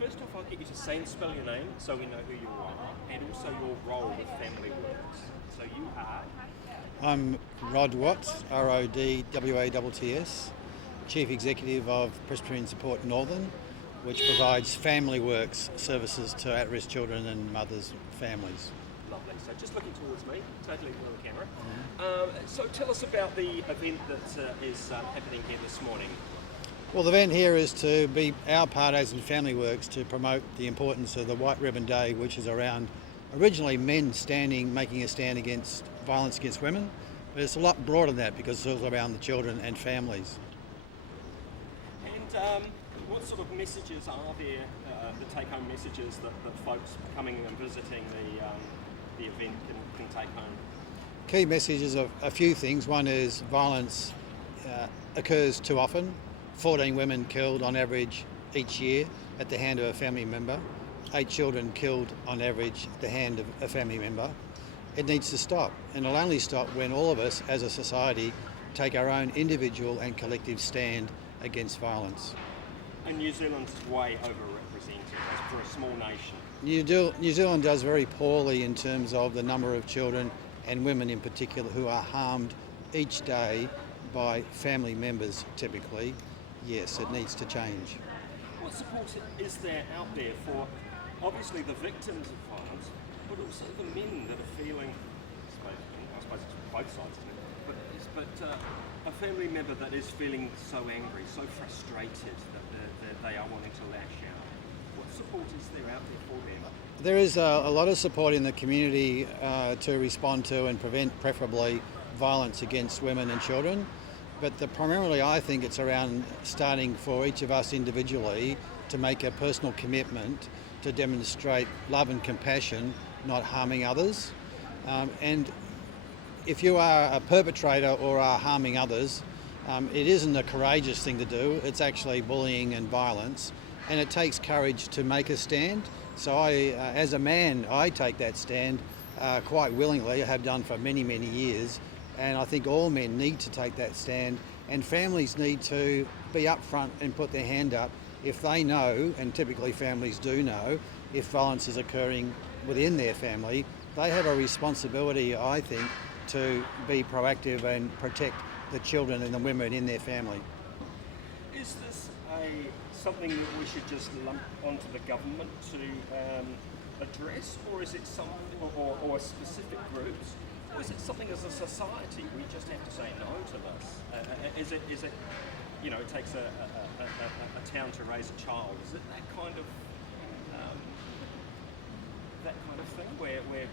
First off, I'll get you to say and spell your name so we know who you are, and also your role with Family Works. So you are? I'm Rod Watts, RODWATTS, Chief Executive of Presbyterian Support Northern, which provides Family Works services to at-risk children and mothers' families. Lovely. So just looking towards me, totally ignore the camera. So tell us about the event that is happening here this morning. Well, the event here is to be our part as in Family Works to promote the importance of the White Ribbon Day, which is around originally men making a stand against violence against women, but it's a lot broader than that because it's all around the children and families. And what sort of messages are there, the take-home messages that folks coming and visiting the event can take home? Key messages of a few things. One is violence occurs too often. 14 women killed on average each year at the hand of a family member. 8 children killed on average at the hand of a family member. It needs to stop, and it'll only stop when all of us as a society take our own individual and collective stand against violence. And New Zealand's way overrepresented for a small nation. New Zealand does very poorly in terms of the number of children and women in particular who are harmed each day by family members typically. Yes, it needs to change. What support is there out there for obviously the victims of violence, but also the men that are feeling, I suppose it's both sides, isn't it? But a family member that is feeling so angry, so frustrated that they are wanting to lash out. What support is there out there for them? There is a lot of support in the community to respond to and prevent, preferably, violence against women and children. But primarily I think it's around starting for each of us individually to make a personal commitment to demonstrate love and compassion, not harming others. And if you are a perpetrator or are harming others, it isn't a courageous thing to do. It's actually bullying and violence. And it takes courage to make a stand. So as a man, I take that stand quite willingly. I have done for many, many years. And I think all men need to take that stand, and families need to be upfront and put their hand up if they know, and typically families do know, if violence is occurring within their family. They have a responsibility, I think, to be proactive and protect the children and the women in their family. Is this something that we should just lump onto the government to address, or is it or specific groups? Or is it something as a society we just have to say no to this? Is it it takes a town to raise a child? Is it that kind of thing where we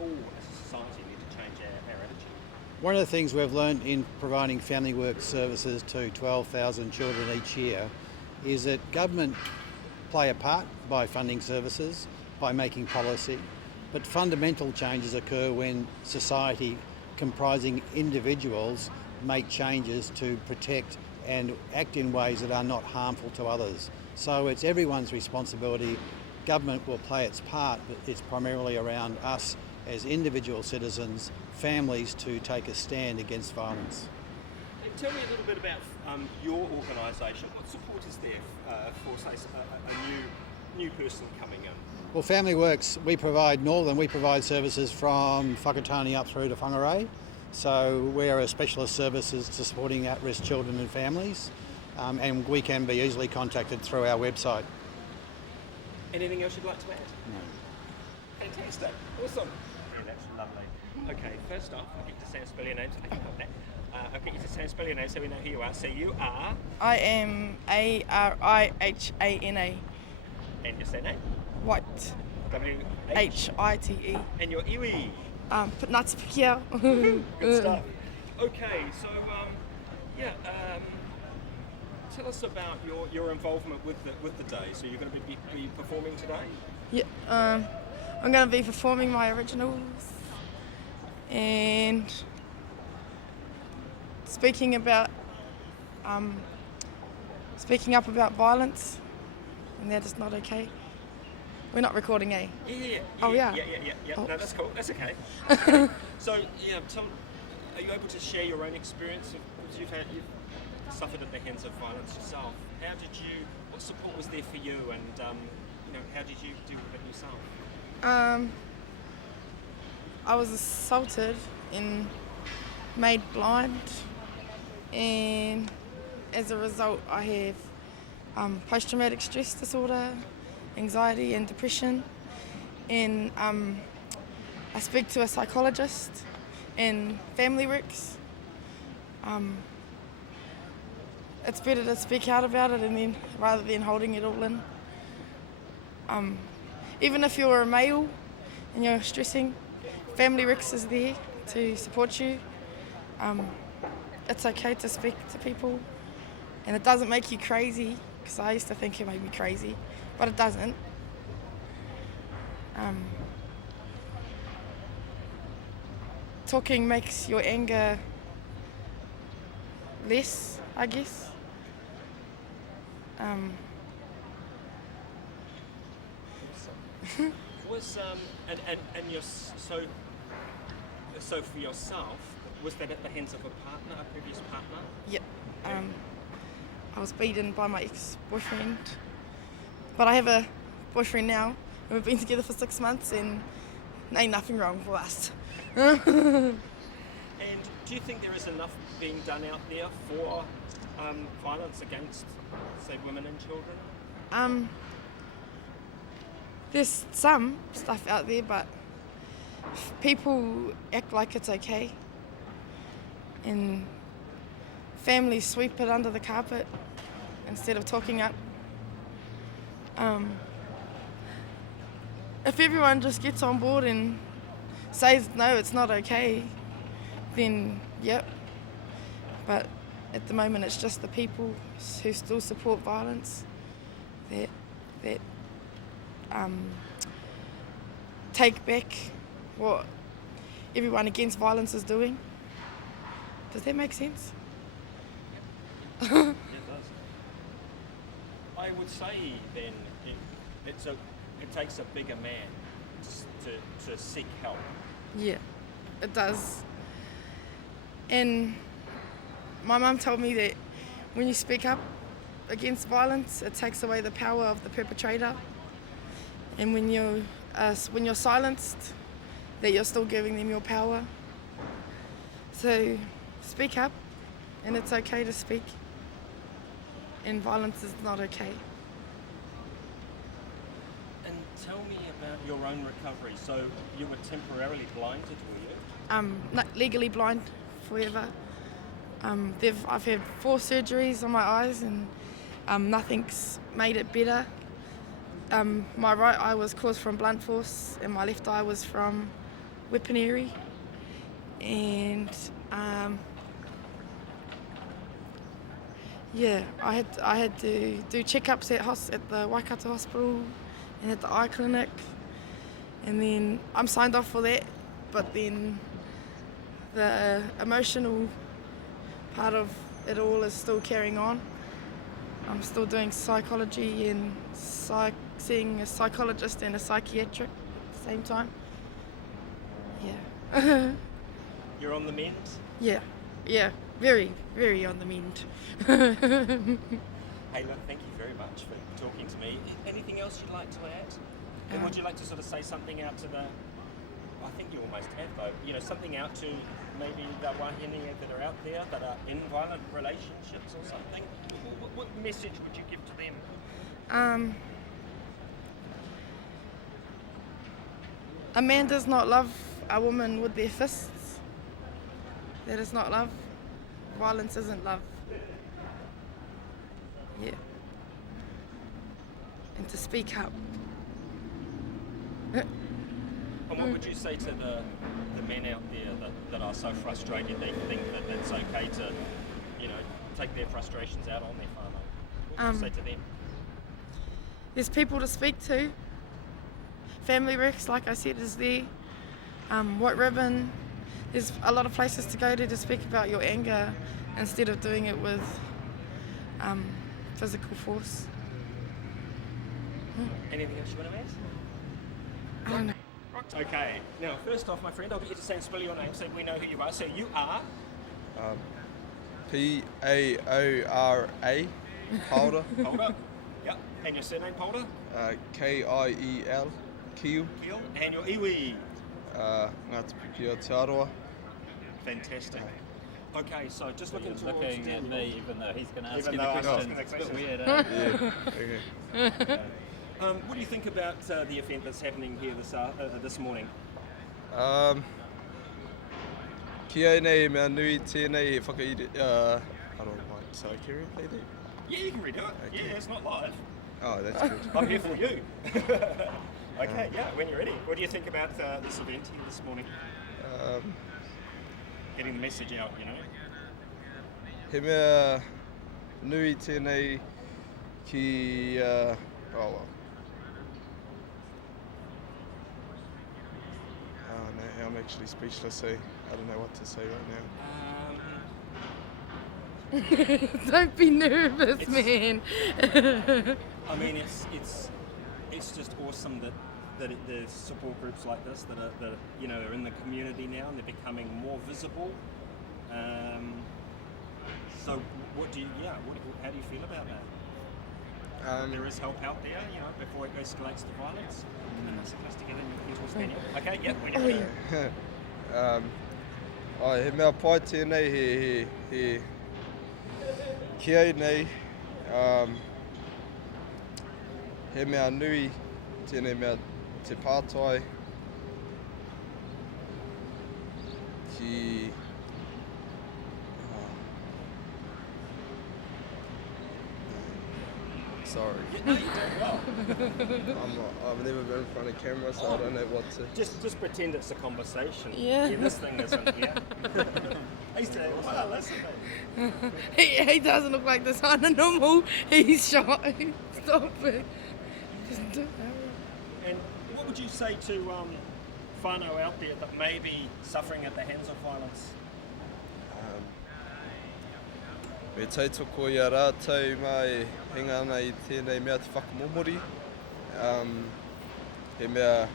all as a society need to change our attitude? One of the things we've learned in providing Family Works services to 12,000 children each year is that government play a part by funding services, by making policy. But fundamental changes occur when society, comprising individuals, make changes to protect and act in ways that are not harmful to others. So it's everyone's responsibility. Government will play its part, but it's primarily around us as individual citizens, families, to take a stand against violence. And tell me a little bit about your organisation. What support is there for, say, a new person coming in? Well, Family Works, we provide services from Whakatane up through to Whangarei. So we are a specialist services to supporting at-risk children and families, and we can be easily contacted through our website. Anything else you'd like to add? No. Fantastic. Awesome. Yeah, that's lovely. Okay, first off, I'll get you to say and spell your name. I'll get you to say and spell your name so we know who you are. So you are? I am Arihana. And your surname? White. W-H-I-T-E. And your iwi? Nats Pikia. Good stuff. Okay, so tell us about your involvement with the day. So you're going to be performing today? Yeah, I'm going to be performing my originals and speaking up about violence, and that is not okay. We're not recording, eh? Yeah. Oh, yeah. Yeah. Oh. No, that's cool. That's okay. So, yeah, are you able to share your own experience? You've suffered at the hands of violence yourself. What support was there for you, and how did you deal with it yourself? I was assaulted and made blind, and as a result I have post-traumatic stress disorder, anxiety and depression, and I speak to a psychologist and family works. It's better to speak out about it rather than holding it all in. Even if you're a male and you're stressing, Family Works is there to support you. It's okay to speak to people, and it doesn't make you crazy, because I used to think it made me crazy, but it doesn't. Talking makes your anger less, I guess. Was and your so for yourself, was that at the hands of a previous partner? Yep. I was beaten by my ex-boyfriend, but I have a boyfriend now, and we've been together for 6 months, and ain't nothing wrong with us. And do you think there is enough being done out there for violence against, say, women and children? There's some stuff out there, but people act like it's okay, and families sweep it under the carpet instead of talking up. If everyone just gets on board and says no, it's not okay, then yep. But at the moment, it's just the people who still support violence that take back what everyone against violence is doing. Does that make sense? It does. I would say then it takes a bigger man to seek help. Yeah, it does. And my mum told me that when you speak up against violence, it takes away the power of the perpetrator. And when you're silenced, that you're still giving them your power. So speak up, and it's okay to speak. And violence is not okay. And tell me about your own recovery. So you were temporarily blinded, were you? Not legally blind forever. I've had 4 surgeries on my eyes, and nothing's made it better. My right eye was caused from blunt force, and my left eye was from weaponry. And I had to do checkups at the Waikato Hospital and at the eye clinic, and then I'm signed off for that. But then the emotional part of it all is still carrying on. I'm still doing psychology and seeing a psychologist and a psychiatric at the same time. Yeah. You're on the mend? Yeah, very, very on the mend. Hey, look, thank you very much for talking to me. Anything else you'd like to add? And would you like to sort of say something out to I think you almost have though, something out to maybe the wahine that are out there that are in violent relationships or something? What message would you give to them? A man does not love a woman with their fists. That is not love. Violence isn't love. Yeah. And to speak up. And what would you say to the men out there that are so frustrated they think that it's okay to, take their frustrations out on their whānau? What would you say to them? There's people to speak to. Family Works, like I said, is there. White Ribbon. There's a lot of places to go to speak about your anger instead of doing it with physical force. Anything else you want to add? I don't know. Okay. Now, first off, my friend, I'll get you to say and spell your name so we know who you are. So you are? P-A-O-R-A, Paura, Polder. Yep. And your surname, Polder? K-I-E-L, Kiu, Keel. And your iwi. Ngā Te o Te Aroa. Fantastic. Okay, so just looking You're towards looking at me, even though he's going to ask Even you though the I'm questions. asking the It's a bit questions. weird, eh? Yeah, okay. What do you think about the event that's happening here this morning? Kia nei mea nui tēnei e whakairi, I don't know, sorry, can you replay that? Yeah, you can redo it. Okay. Yeah, it's not live. Oh, that's good. I'm here for you. Okay, yeah, when you're ready. What do you think about this event here this morning? Getting the message out, you know. He mea nui tēnei ki, oh well. Oh no, I'm actually speechless, eh? I don't know what to say right now. Don't be nervous, It's- man. I mean, it's just awesome that there's support groups like this that are in the community now and they're becoming more visible. So how do you feel about that? There is help out there, you know, before it escalates to violence. And that's close together and you can Spanish. Okay, yep, when you're ready. He mea pai tēnei he kia nei, he mea nui tēnei mea te pātai ki sorry. No, you're doing well. I've never been in front of camera, so I don't know what to. Just pretend it's a conversation. Yeah. This thing isn't. Yeah. He's doing well. Listen, mate. He doesn't look like the son of normal. He's shy. Stop it. Just do it. And what would you say to whānau out there that may be suffering at the hands of violence? Me tautoko i a rātou mai hinga ana I tēnei mea te whakamomori. He mea,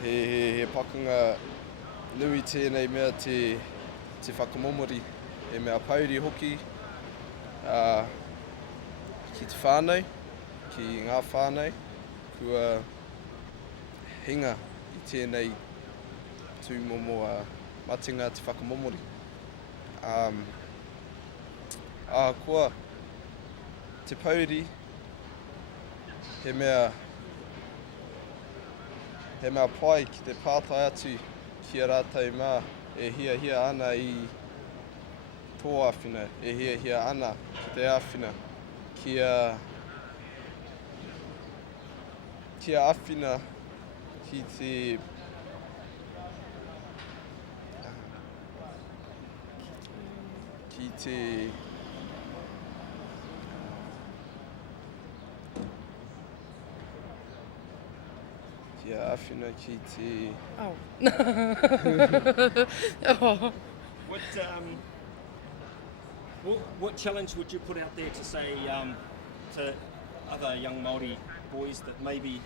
he pakanga nui tēnei mea te whakamomori. He mea pauri hoki ki te whānau, ki ngā whānau, kua hinga I tēnei tūmomo matinga te whakamomori. Kua te pauri, he mea pai ki te pātai atu ki a rātou mā e hia ana I tō āwhina, e hia ana ki te āwhina ki a āwhina ki te Kia awhina ki te... Oh. Oh. What challenge would you put out there to say to other young Māori boys that maybe,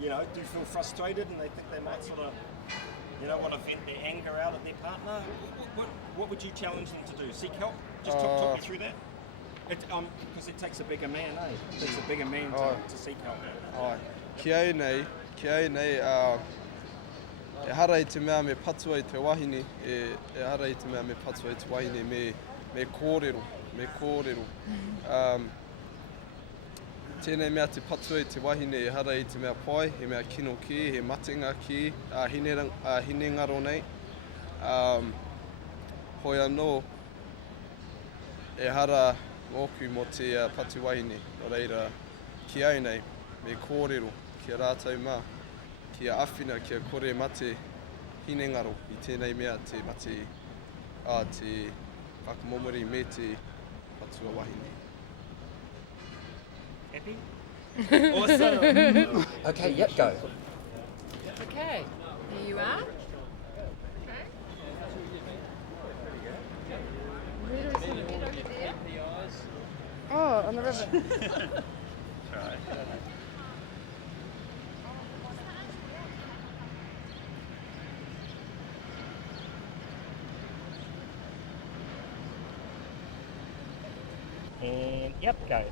you know, do feel frustrated and they think they might sort of, you know, want to vent their anger out at their partner? What would you challenge them to do? Seek help? Just talk me through that. Because it takes a bigger man, eh? It takes a bigger man to seek help. Kia nei, e hara I te mea me patua I te wahine, e hara I te mea me patua I te wahine me kōrero. Tēnei mea te patua I te wahine, e hara I te mea pai, he mea kino ki, he matinga ki, hine ngaro nei. Hoi anō, e hara ngōku mo te patu wahine, o reira ki au nei, me kōrero, ki a rātou mā, ki a awhina, ki a kore mate hine ngaro I tēnei mea te mate, te whakamomori me te patua wahine. Happy? Awesome! Okay, yep, go. Okay, there you are. Oh, on the river. And yep, go.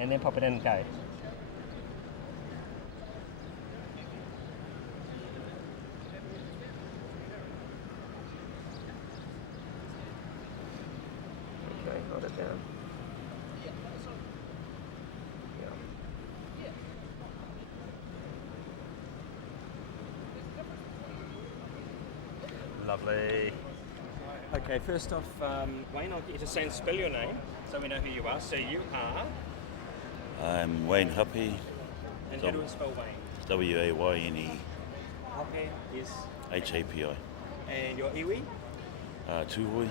And then pop it in and go. Okay, hold it down. Yeah. Lovely. Okay, first off, Wayne, I'll get you to say and spell your name so we know who you are. So you are, I'm Wayne Huppy, and how do we spell Wayne? W-A-Y-N-E, Hape is, H-A-P-I, and your iwi? Tūhoi.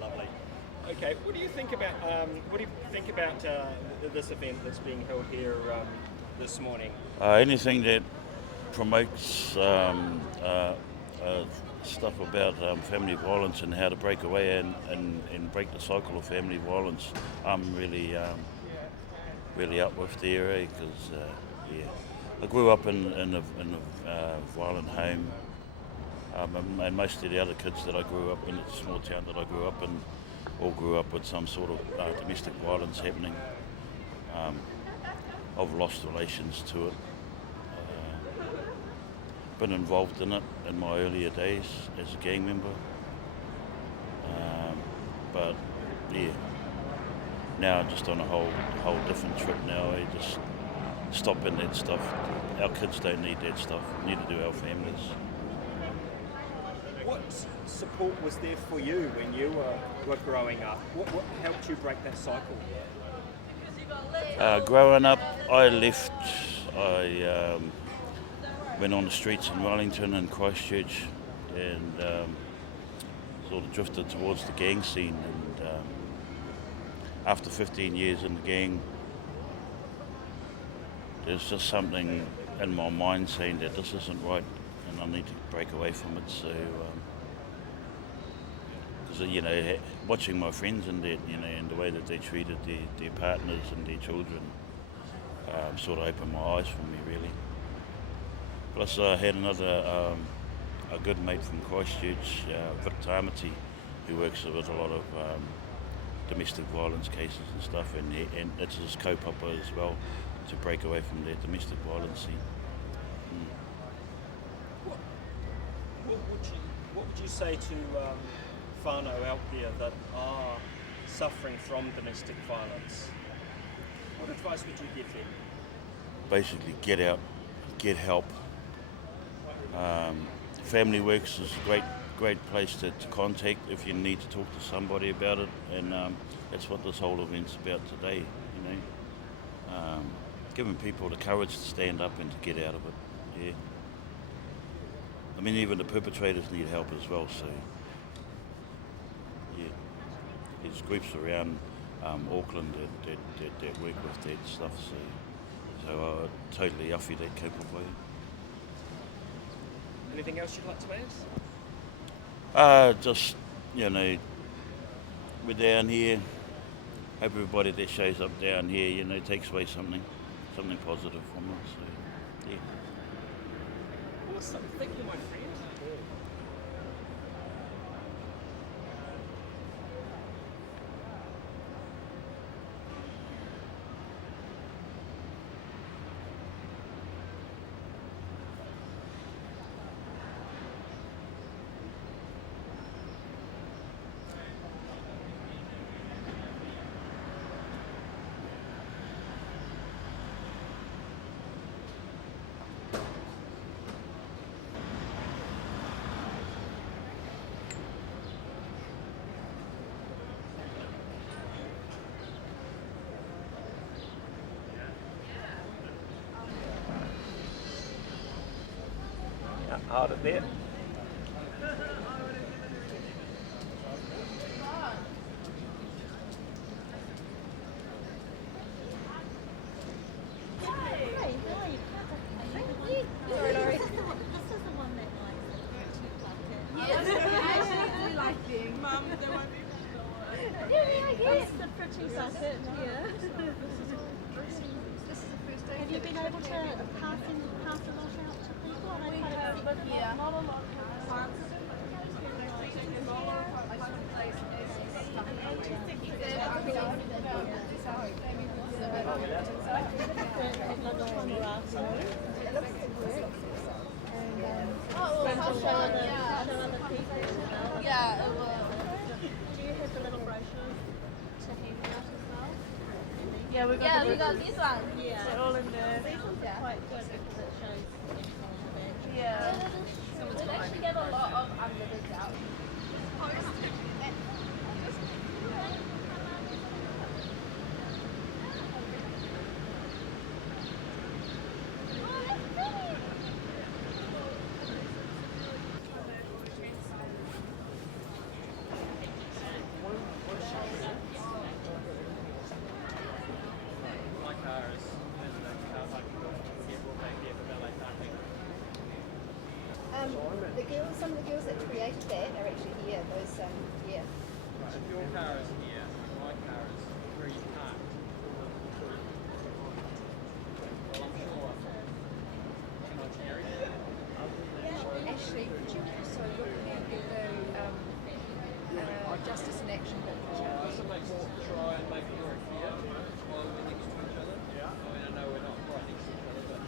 Lovely. Okay, what do you think about this event that's being held here this morning? Anything that promotes stuff about family violence and how to break away and break the cycle of family violence, I'm really up with there, because I grew up in a violent home, and most of the other kids that I grew up in, the small town that I grew up in, all grew up with some sort of domestic violence happening. I've lost relations to it. Been involved in it in my earlier days as a gang member, but yeah, now I'm just on a whole different trip now. I just stopping that stuff. Our kids don't need that stuff. Neither do our families. What support was there for you when you were growing up? What helped you break that cycle? Growing up, I left. I went on the streets in Wellington and Christchurch, and sort of drifted towards the gang scene. And after 15 years in the gang, there's just something in my mind saying that this isn't right, and I need to break away from it. So, because watching my friends and that, and the way that they treated their partners and their children, sort of opened my eyes for me, really. Plus, I had another a good mate from Christchurch, Vic Tamati, who works with a lot of domestic violence cases and stuff, and it's his kaupapa as well, to break away from their domestic violence scene. What would you say to whānau out there that are suffering from domestic violence? What advice would you give them? Basically, get out, get help. Family Works is a great place to contact if you need to talk to somebody about it, and that's what this whole event's about today. Giving people the courage to stand up and to get out of it. Yeah. I mean, even the perpetrators need help as well. So, yeah, there's groups around Auckland that work with that stuff. So totally awhi that kaupapa. Anything else you'd like to add? Just, we're down here. Hope everybody that shows up down here, takes away something positive from us. So, yeah. Awesome. Thank you, my friend. Hold it there. Have you been able to pass show other people as well. Yeah, it will. Do you have the little brochures to hand out as well? Yeah, we got these ones. Yeah. They're all in there. These ones are quite good because it shows everything on the badge. Yeah. We actually get a lot of unlimited out. Some of the girls that created that are actually here. Those, yeah. Right, if your car is here, my car is where you parked. Well, I'm sure. Can I carry it? Actually, would you also looking at the Justice in Action book? So makes us try and make it work here while we're next to each other. Yeah. I mean, I know we're not right next to each other, but.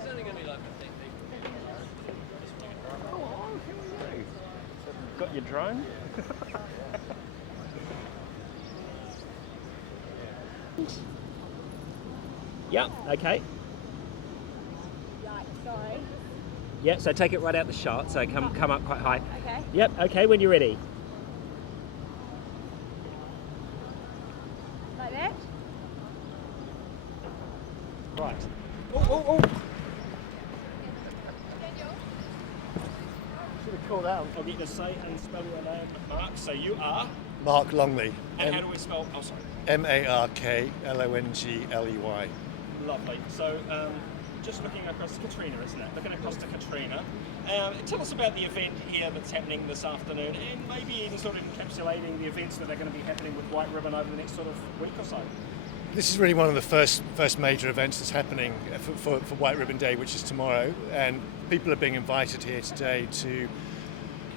It's only going to be like 15 people. Oh, got your drone? Yep, okay. Right, sorry. Yep, so take it right out the shot, so come up quite high. Okay. Yep, okay, when you're ready. Like that? Right. Oh. Should have called out. I'll get you to say and spell your name, Mark. So you are? Mark Longley. And how do we spell? Oh, sorry. MarkLongley. Lovely. So, just looking across Katrina, isn't it? Looking across to Katrina. Tell us about the event here that's happening this afternoon, and maybe even sort of encapsulating the events that are going to be happening with White Ribbon over the next sort of week or so. This is really one of the first major events that's happening for White Ribbon Day, which is tomorrow, and people are being invited here today to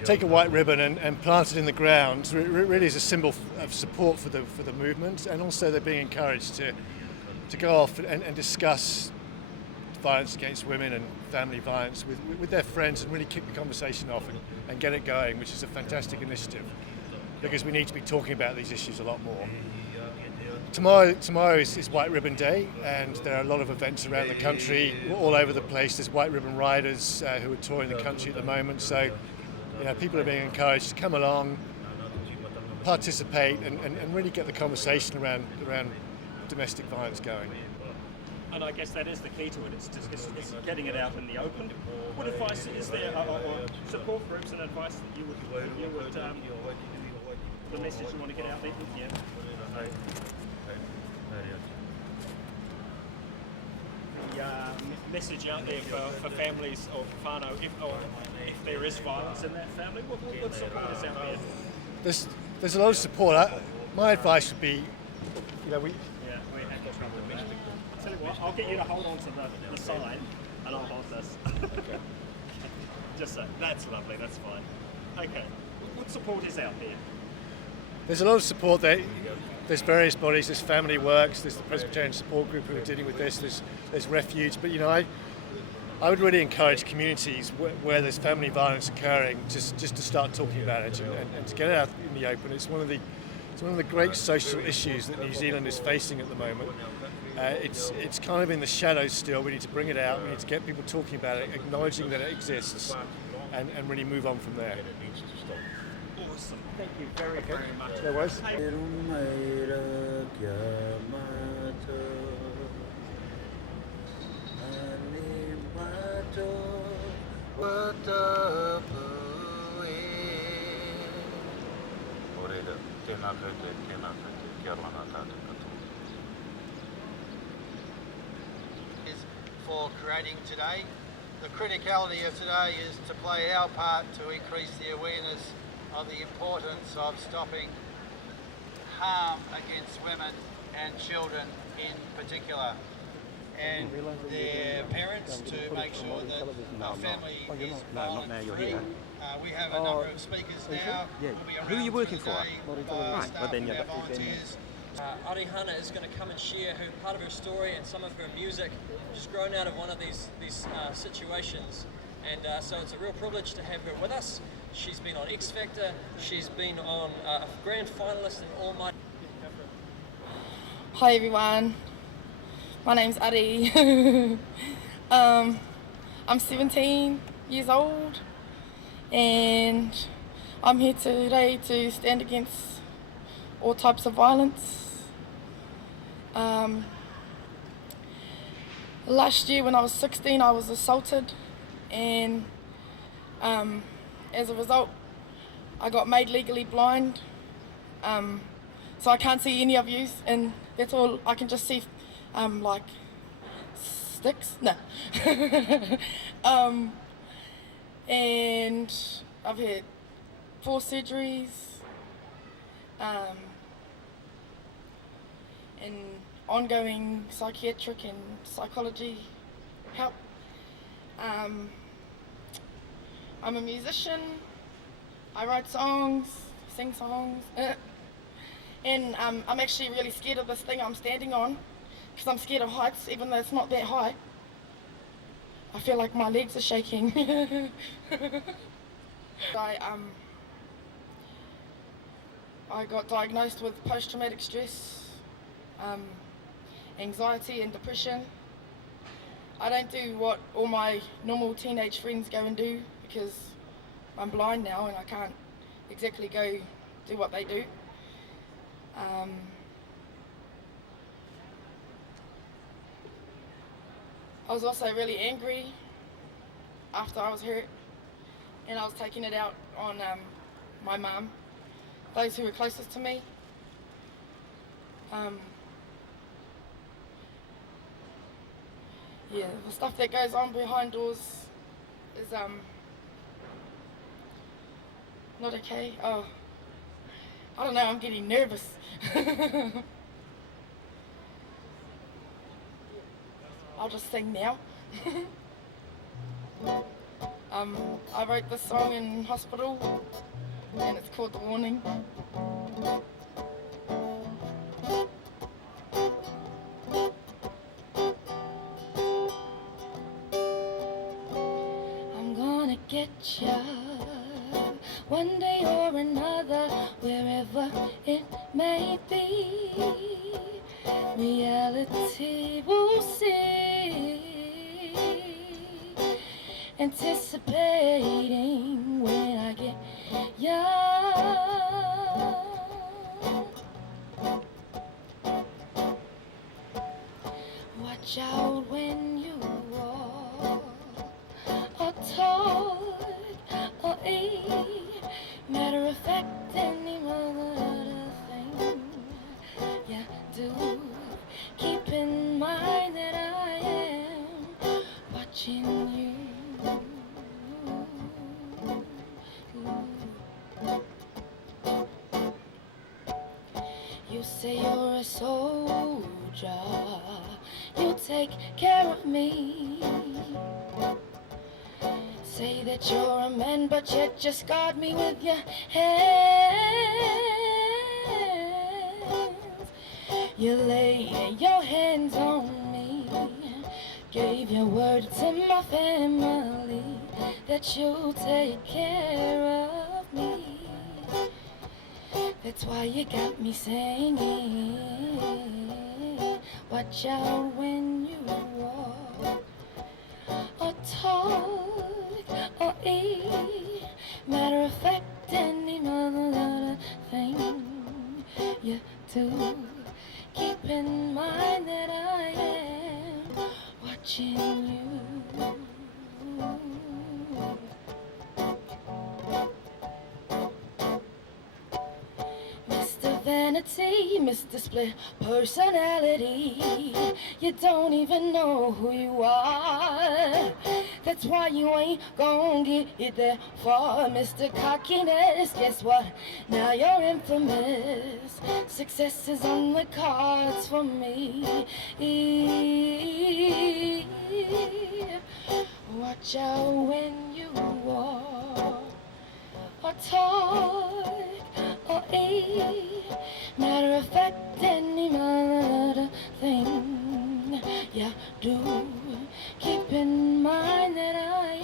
take a white ribbon and plant it in the ground. Really is a symbol of support for the movement, and also they're being encouraged to go off and discuss violence against women and family violence with their friends and really kick the conversation off and get it going, which is a fantastic initiative because we need to be talking about these issues a lot more. Tomorrow is White Ribbon Day, and there are a lot of events around the country, all over the place. There's White Ribbon riders who are touring the country at the moment, so people are being encouraged to come along, participate, and really get the conversation around domestic violence going. And I guess that is the key to it. It's getting it out in the open. What advice is there, or support groups and advice that you would the message you want to get out there? Yeah. The message out there for families or whānau, if there is violence in that family, what support is out there? There's a lot of support. My advice would be you know, we Tell you what, I'll get you to hold on to the sign, and I'll hold this. okay. Just so, that's lovely, that's fine. Okay, what support is out there? There's a lot of support there. There's various bodies. There's Family Works. There's the Presbyterian Support Group who are dealing with this. There's Refuge. But you know, I would really encourage communities where there's family violence occurring just to start talking about it and to get it out in the open. It's one of the great social issues that New Zealand is facing at the moment. It's kind of in the shadows still. We need to bring it out. We need to get people talking about it, acknowledging that it exists, and really move on from there. Awesome. Thank you very much. No worries. For creating today. The criticality of today is to play our part to increase the awareness of the importance of stopping harm against women and children in particular, and their parents to make sure that our family is violence-free. We have a number of speakers now. Yeah. We'll be Who are you working for? right, Well, then our you're volunteers. Arihana is going to come and share part of her story and some of her music, just grown out of one of these situations. And so it's a real privilege to have her with us. She's been on X Factor, she's been on a grand finalist in All My... Hi everyone, my name's Ari. I'm 17 years old and I'm here today to stand against all types of violence. Last year when I was 16 I was assaulted, and as a result I got made legally blind, so I can't see any of you, and that's all I can just see, like sticks, no. And I've had 4 surgeries, and ongoing psychiatric and psychology help. I'm a musician, I write songs, sing songs, and I'm actually really scared of this thing I'm standing on, because I'm scared of heights, even though it's not that high. I feel like my legs are shaking. I got diagnosed with post-traumatic stress, anxiety and depression. I don't do what all my normal teenage friends go and do because I'm blind now and I can't exactly go do what they do. I was also really angry after I was hurt, and I was taking it out on my mum, those who were closest to me. Yeah, the stuff that goes on behind doors is not okay. Oh, I don't know, I'm getting nervous. I'll just sing now. I wrote this song in hospital and it's called The Warning. I'm gonna get ya one day or another, wherever it may be. Reality will see, anticipating when I get young. Watch out when you walk, or talk, or eat. Matter of fact, any other thing you do. Keep in mind that I am watching you. You say you're a soldier, soldier. You take care of me. Say that you're a man, but you just guard me with your hands. You lay your hands on me. Gave your word to my family that you'll take care of me. That's why you got me singing. Watch out when you walk, or talk, or eat. Matter of fact, any other thing you do. Keep in mind that I am watching you. Mr. Vanity, Mr. Split Personality, you don't even know who you are. That's why you ain't gon' get there far. Mr. Cockiness, guess what? Now you're infamous. Success is on the cards for me. Watch out when you walk, or talk, or eat. Matter of fact, any other thing you do. Keep in mind that I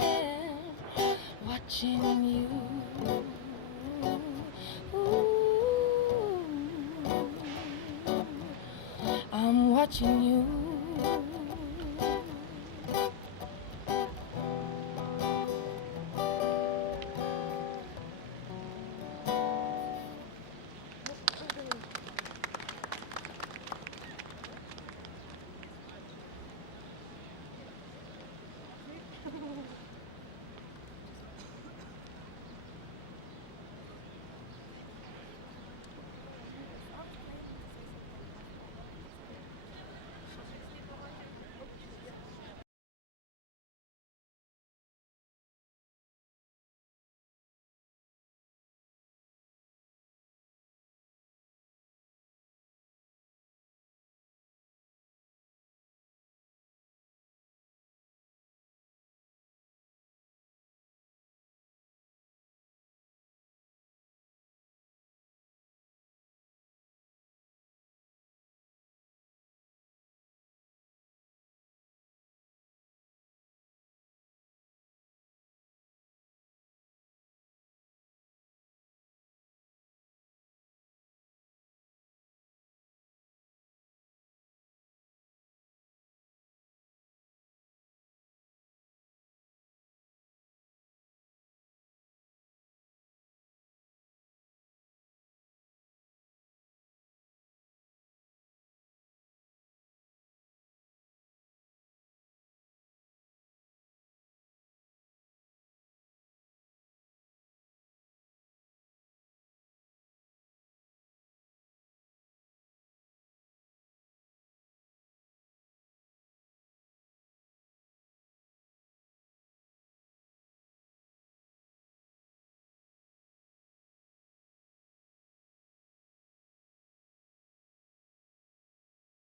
am watching you. I'm watching you.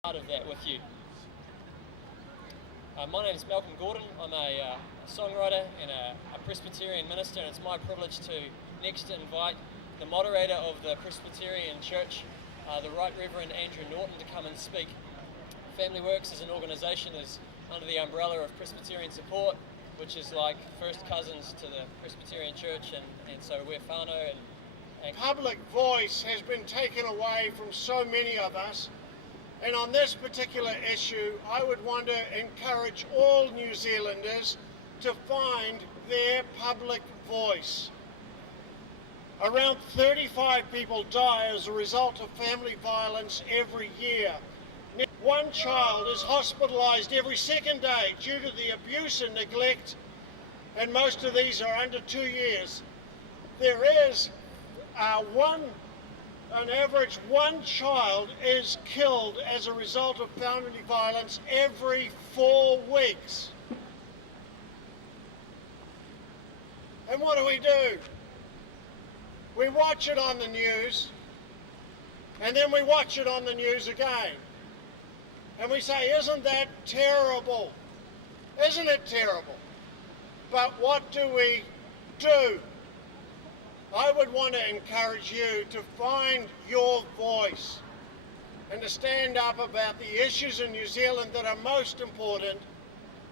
Part of that with you. My name is Malcolm Gordon. I'm a songwriter and a Presbyterian minister, and it's my privilege to next invite the moderator of the Presbyterian Church, the Right Reverend Andrew Norton, to come and speak. Family Works as an organisation is under the umbrella of Presbyterian Support, which is like first cousins to the Presbyterian Church, and so we're whānau. And public voice has been taken away from so many of us. And on this particular issue, I would want to encourage all New Zealanders to find their public voice. Around 35 people die as a result of family violence every year. One child is hospitalised every second day due to the abuse and neglect, and most of these are under 2 years. There is on average, one child is killed as a result of family violence every 4 weeks. And what do? We watch it on the news, and then we watch it on the news again. And we say, isn't that terrible? Isn't it terrible? But what do we do? I would want to encourage you to find your voice and to stand up about the issues in New Zealand that are most important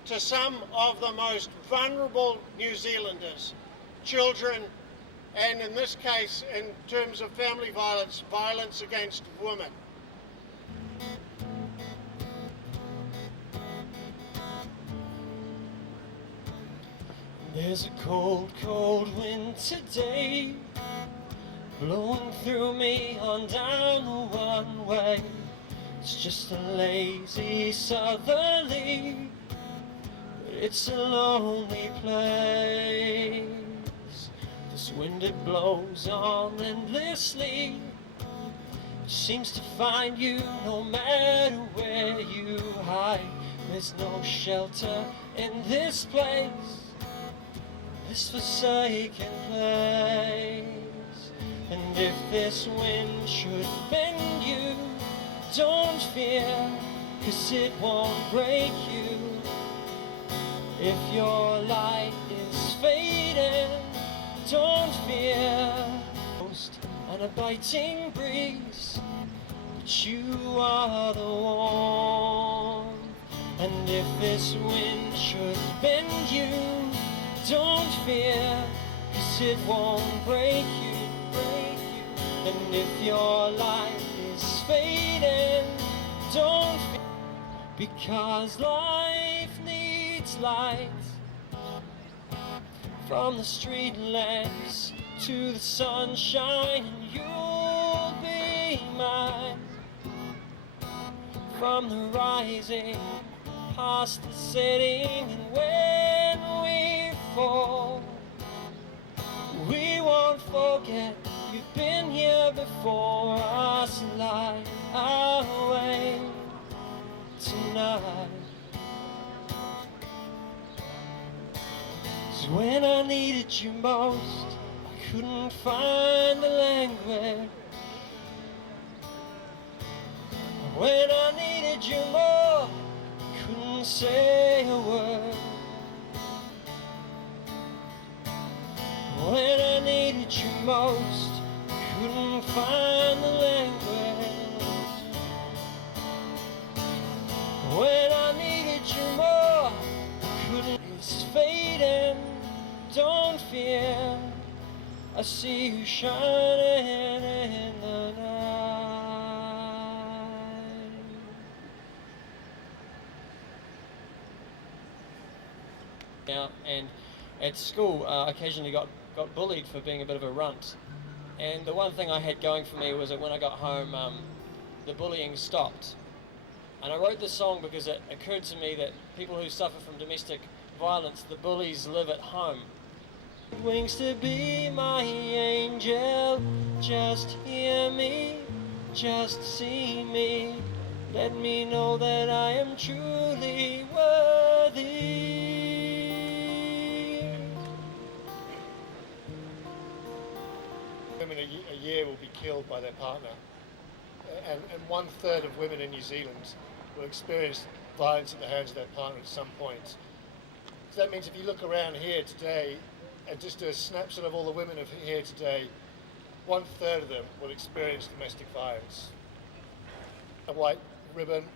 to some of the most vulnerable New Zealanders, children, and in this case, in terms of family violence, violence against women. There's a cold, cold winter day blowing through me on down the one way. It's just a lazy southerly, but it's a lonely place. This wind, it blows on endlessly, it seems to find you no matter where you hide. There's no shelter in this place, this forsaken place. And if this wind should bend you, don't fear, 'cause it won't break you. If your light is fading, don't fear. And a biting breeze, but you are the warmth. And if this wind should bend you, don't fear, 'cause it won't break you, break you. And if your life is fading, don't fear, because life needs light. From the street lamps to the sunshine, and you'll be mine. From the rising past the setting, and when we fall, we won't forget you've been here before us. Light our way tonight. 'Cause when I needed you most, I couldn't find the language. When I needed you more, I couldn't say a word. When I needed you most, I couldn't find the language. When I needed you more, I couldn't. It's fading, don't fear, I see you shining in the night. And at school, I occasionally got bullied for being a bit of a runt. And the one thing I had going for me was that when I got home, the bullying stopped. And I wrote this song because it occurred to me that people who suffer from domestic violence, the bullies, live at home. Wings to be my angel, just hear me, just see me, let me know that I am truly worthy. Women a year will be killed by their partner, and 1/3 of women in New Zealand will experience violence at the hands of their partner at some point. So that means if you look around here today and just do a snapshot of all the women here today, 1/3 of them will experience domestic violence. A white ribbon,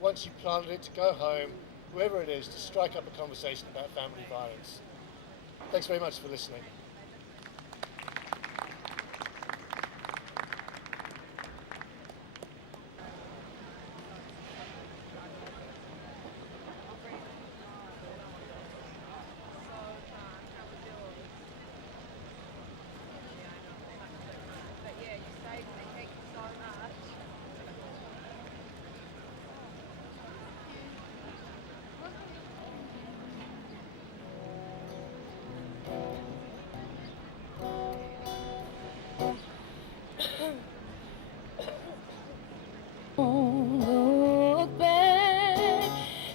once you've planted it, to go home, whoever it is, to strike up a conversation about family violence. Thanks very much for listening. Look back,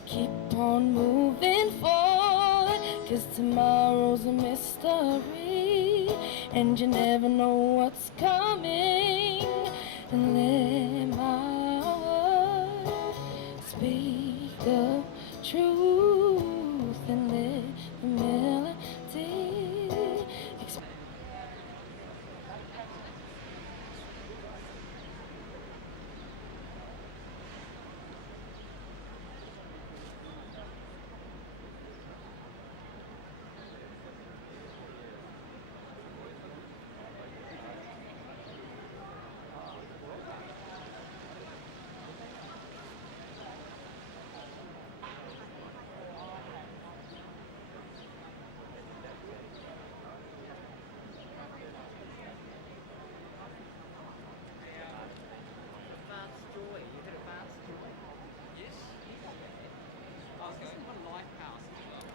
keep on moving forward, 'cause tomorrow's a mystery, and you never know what's coming. And let my word speak the truth and let the melody express. Lighthouse as well.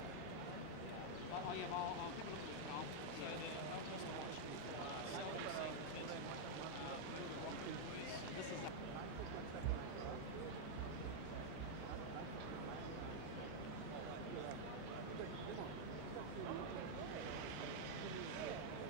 Oh yeah, I'll have a look at the film. So